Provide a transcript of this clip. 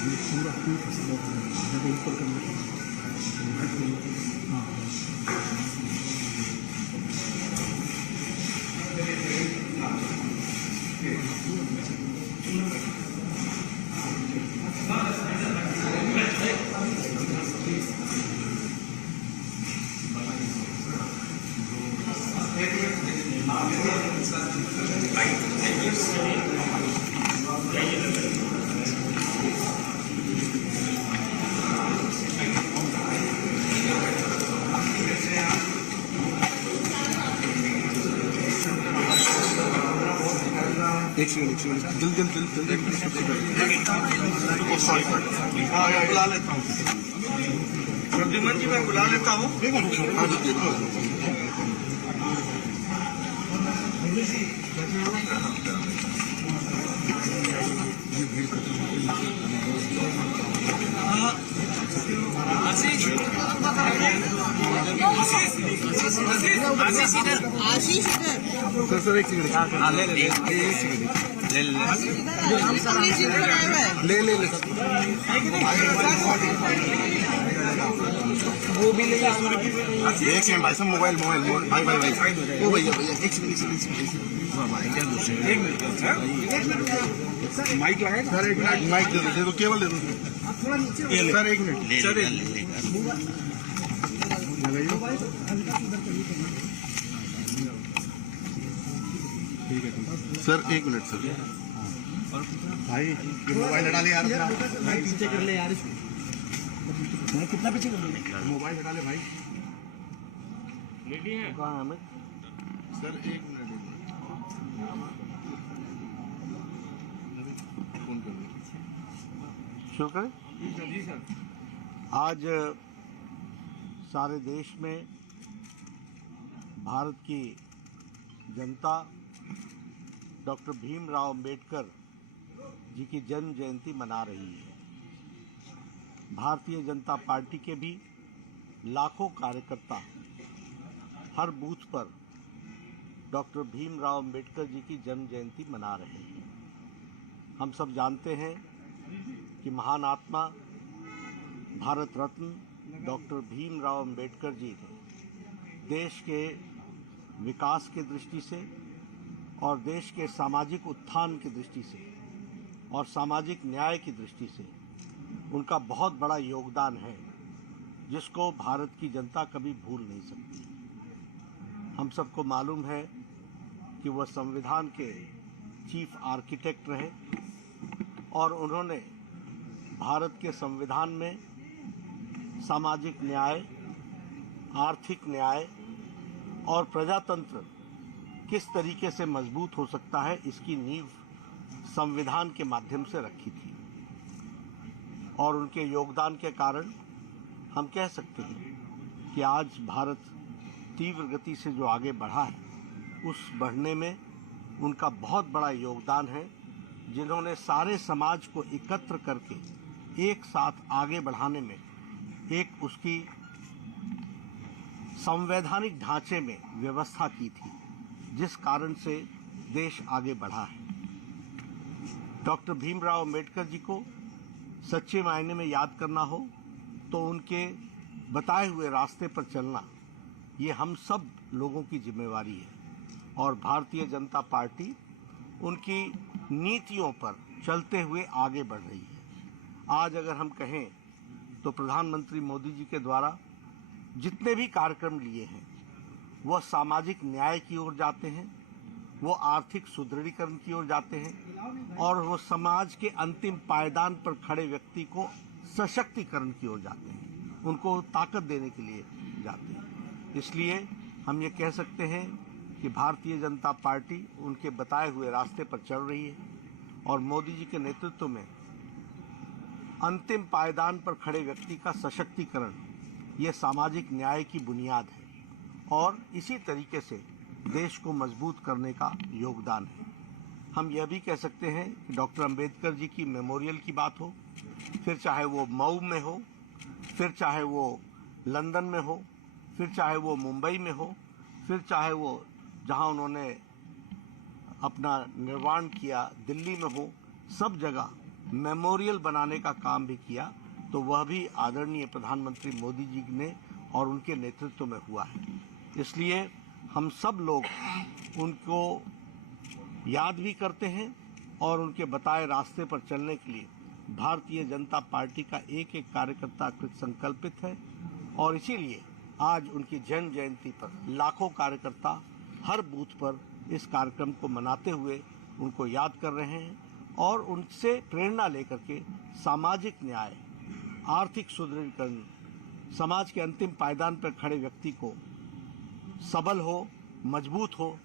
ये पूरा पूरा सपोर्ट है ऊपर करने हाँ एक सेकंड जल्दी बुला लेता हूँ प्रद्युमन जी, मैं बुला लेता हूँ। आशीष सर एक सेकंड ले वो भी ले एक सेकंड भाई साहब, मोबाइल भाई ओ भैया एक सेकंड माइक लगाए सर, एक मिनट माइक दे दो केवल दे दो सर, एक मिनट सर, ठीक है सर, एक मिनट सर भाई, ये मोबाइल हटा ले यार, भाई पीछे कर ले यार, मैं कितना पीछे कर लूँ, मोबाइल हटा ले भाई, रेडी है कहाँ है सर, एक मिनट फोन कर शुरू करें। जी सर, आज सारे देश में भारत की जनता डॉक्टर भीमराव अंबेडकर जी की जन्म जयंती मना रही है। भारतीय जनता पार्टी के भी लाखों कार्यकर्ता हर बूथ पर डॉक्टर भीमराव अंबेडकर जी की जन्म जयंती मना रहे हैं। हम सब जानते हैं कि महान आत्मा भारत रत्न डॉक्टर भीमराव अंबेडकर जी ने देश के विकास की दृष्टि से और देश के सामाजिक उत्थान की दृष्टि से और सामाजिक न्याय की दृष्टि से उनका बहुत बड़ा योगदान है, जिसको भारत की जनता कभी भूल नहीं सकती। हम सबको मालूम है कि वह संविधान के चीफ आर्किटेक्ट रहे और उन्होंने भारत के संविधान में सामाजिक न्याय, आर्थिक न्याय और प्रजातंत्र किस तरीके से मजबूत हो सकता है, इसकी नींव संविधान के माध्यम से रखी थी। और उनके योगदान के कारण हम कह सकते हैं कि आज भारत तीव्र गति से जो आगे बढ़ा है, उस बढ़ने में उनका बहुत बड़ा योगदान है, जिन्होंने सारे समाज को एकत्र करके एक साथ आगे बढ़ाने में एक उसकी संवैधानिक ढांचे में व्यवस्था की थी, जिस कारण से देश आगे बढ़ा है। डॉक्टर भीमराव अंबेडकर जी को सच्चे मायने में याद करना हो तो उनके बताए हुए रास्ते पर चलना, ये हम सब लोगों की जिम्मेवारी है और भारतीय जनता पार्टी उनकी नीतियों पर चलते हुए आगे बढ़ रही है। आज अगर हम कहें तो प्रधानमंत्री मोदी जी के द्वारा जितने भी कार्यक्रम लिए हैं, वह सामाजिक न्याय की ओर जाते हैं, वो आर्थिक सुदृढ़ीकरण की ओर जाते हैं और वो समाज के अंतिम पायदान पर खड़े व्यक्ति को सशक्तिकरण की ओर जाते हैं, उनको ताकत देने के लिए जाते हैं। इसलिए हम ये कह सकते हैं कि भारतीय जनता पार्टी उनके बताए हुए रास्ते पर चल रही है और मोदी जी के नेतृत्व में अंतिम पायदान पर खड़े व्यक्ति का सशक्तिकरण, ये सामाजिक न्याय की बुनियाद है और इसी तरीके से देश को मजबूत करने का योगदान है। हम यह भी कह सकते हैं कि डॉक्टर अंबेडकर जी की मेमोरियल की बात हो, फिर चाहे वो मऊ में हो, फिर चाहे वो लंदन में हो, फिर चाहे वो मुंबई में हो, फिर चाहे वो जहां उन्होंने अपना निर्माण किया दिल्ली में हो, सब जगह मेमोरियल बनाने का काम भी किया, तो वह भी आदरणीय प्रधानमंत्री मोदी जी ने और उनके नेतृत्व में हुआ है। इसलिए हम सब लोग उनको याद भी करते हैं और उनके बताए रास्ते पर चलने के लिए भारतीय जनता पार्टी का एक एक कार्यकर्ता कृत संकल्पित है। और इसीलिए आज उनकी जन्म जयंती पर लाखों कार्यकर्ता हर बूथ पर इस कार्यक्रम को मनाते हुए उनको याद कर रहे हैं और उनसे प्रेरणा लेकर के सामाजिक न्याय, आर्थिक सुदृढ़ीकरण, समाज के अंतिम पायदान पर खड़े व्यक्ति को सबल हो, मजबूत हो